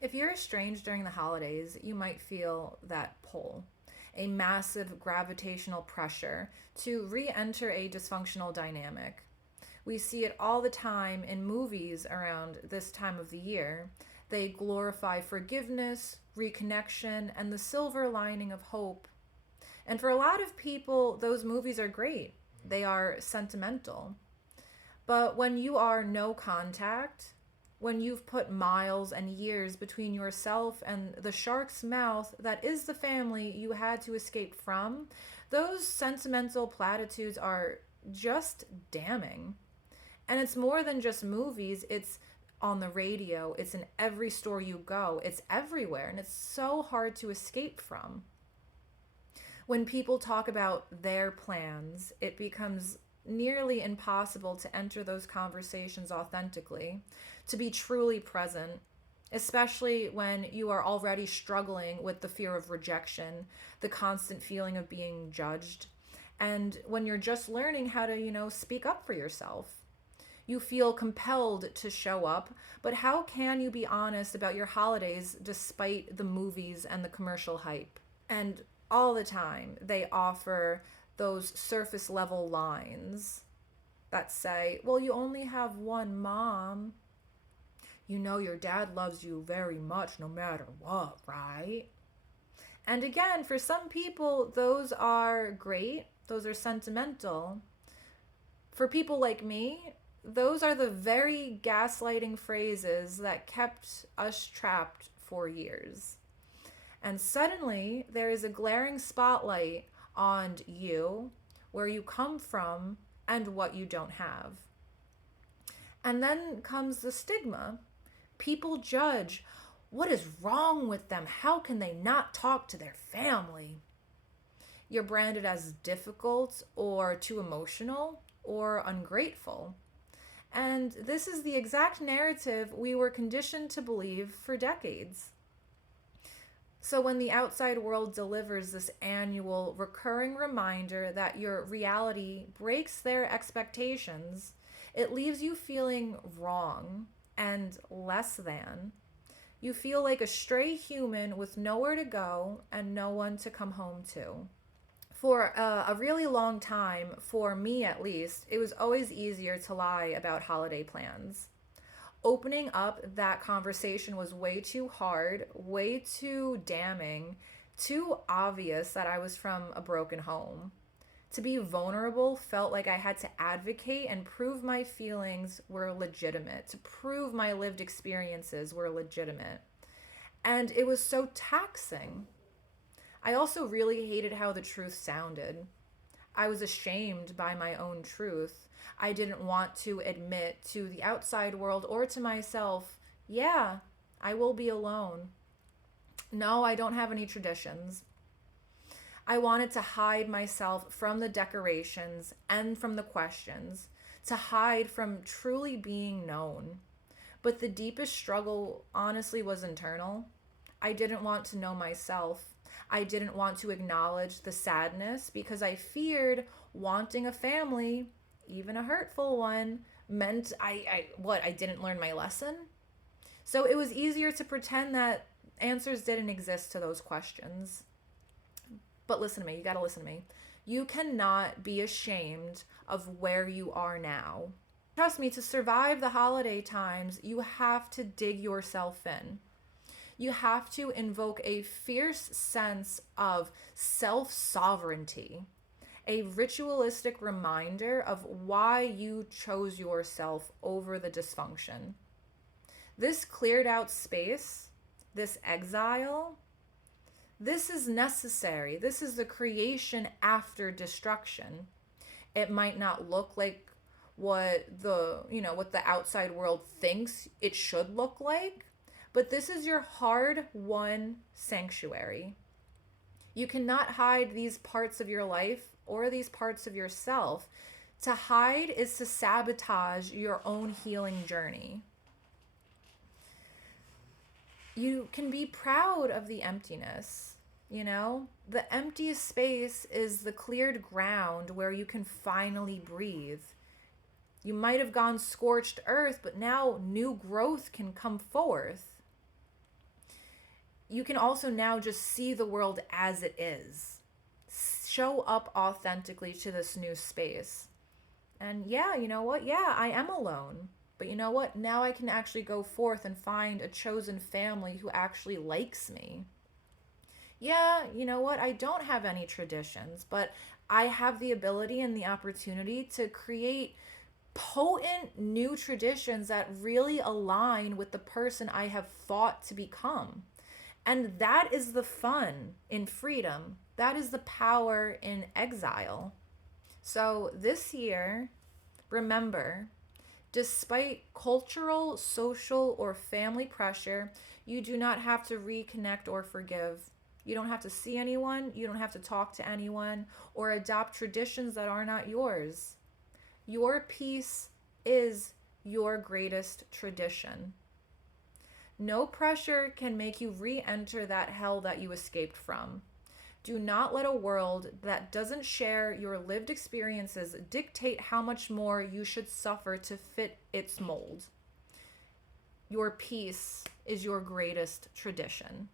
If you're estranged during the holidays, you might feel that pull, a massive gravitational pressure to re enter a dysfunctional dynamic. We see it all the time in movies around this time of the year. They glorify forgiveness, reconnection, and the silver lining of hope. And for a lot of people, those movies are great. They are sentimental. But when you are no contact, when you've put miles and years between yourself and the shark's mouth that is the family you had to escape from, those sentimental platitudes are just damning. And it's more than just movies, it's on the radio, it's in every store you go, it's everywhere, and it's so hard to escape from. When people talk about their plans, it becomes nearly impossible to enter those conversations authentically, to be truly present, especially when you are already struggling with the fear of rejection, the constant feeling of being judged, and when you're just learning how to, speak up for yourself. You feel compelled to show up, but how can you be honest about your holidays despite the movies and the commercial hype? And all the time, they offer those surface level lines that say, well, you only have one mom. You know your dad loves you very much no matter what, right? And again, for some people, those are great, those are sentimental. For people like me, those are the very gaslighting phrases that kept us trapped for years. And suddenly, there is a glaring spotlight on you, where you come from, and what you don't have. And then comes the stigma. People judge. What is wrong with them? How can they not talk to their family? You're branded as difficult or too emotional or ungrateful. And this is the exact narrative we were conditioned to believe for decades. So when the outside world delivers this annual recurring reminder that your reality breaks their expectations, it leaves you feeling wrong and less than. You feel like a stray human with nowhere to go and no one to come home to. For a really long time, for me at least, it was always easier to lie about holiday plans. Opening up that conversation was way too hard, way too damning, too obvious that I was from a broken home. To be vulnerable felt like I had to advocate and prove my feelings were legitimate, to prove my lived experiences were legitimate. And it was so taxing. I also really hated how the truth sounded. I was ashamed by my own truth. I didn't want to admit to the outside world or to myself, yeah, I will be alone. No, I don't have any traditions. I wanted to hide myself from the decorations and from the questions, to hide from truly being known. But the deepest struggle honestly was internal. I didn't want to know myself. I didn't want to acknowledge the sadness because I feared wanting a family, even a hurtful one, meant I didn't learn my lesson. So it was easier to pretend that answers didn't exist to those questions. But listen to me, you gotta listen to me. You cannot be ashamed of where you are now. Trust me, to survive the holiday times, you have to dig yourself in. You have to invoke a fierce sense of self-sovereignty, a ritualistic reminder of why you chose yourself over the dysfunction. This cleared out space, this exile, this is necessary. This is the creation after destruction. It might not look like what the outside world thinks it should look like, but this is your hard-won sanctuary. You cannot hide these parts of your life or these parts of yourself. To hide is to sabotage your own healing journey. You can be proud of the emptiness, The empty space is the cleared ground where you can finally breathe. You might have gone scorched earth, but now new growth can come forth. you can also now just see the world as it is. Show up authentically to this new space. And yeah, you know what? Yeah, I am alone. But you know what? Now I can actually go forth and find a chosen family who actually likes me. Yeah, you know what? I don't have any traditions, but I have the ability and the opportunity to create potent new traditions that really align with the person I have fought to become. And that is the fun in freedom. That is the power in exile. So this year, remember, despite cultural, social, or family pressure, you do not have to reconnect or forgive. You don't have to see anyone, you don't have to talk to anyone, or adopt traditions that are not yours. Your peace is your greatest tradition. No pressure can make you re enter that hell that you escaped from. Do not let a world that doesn't share your lived experiences dictate how much more you should suffer to fit its mold. Your peace is your greatest tradition.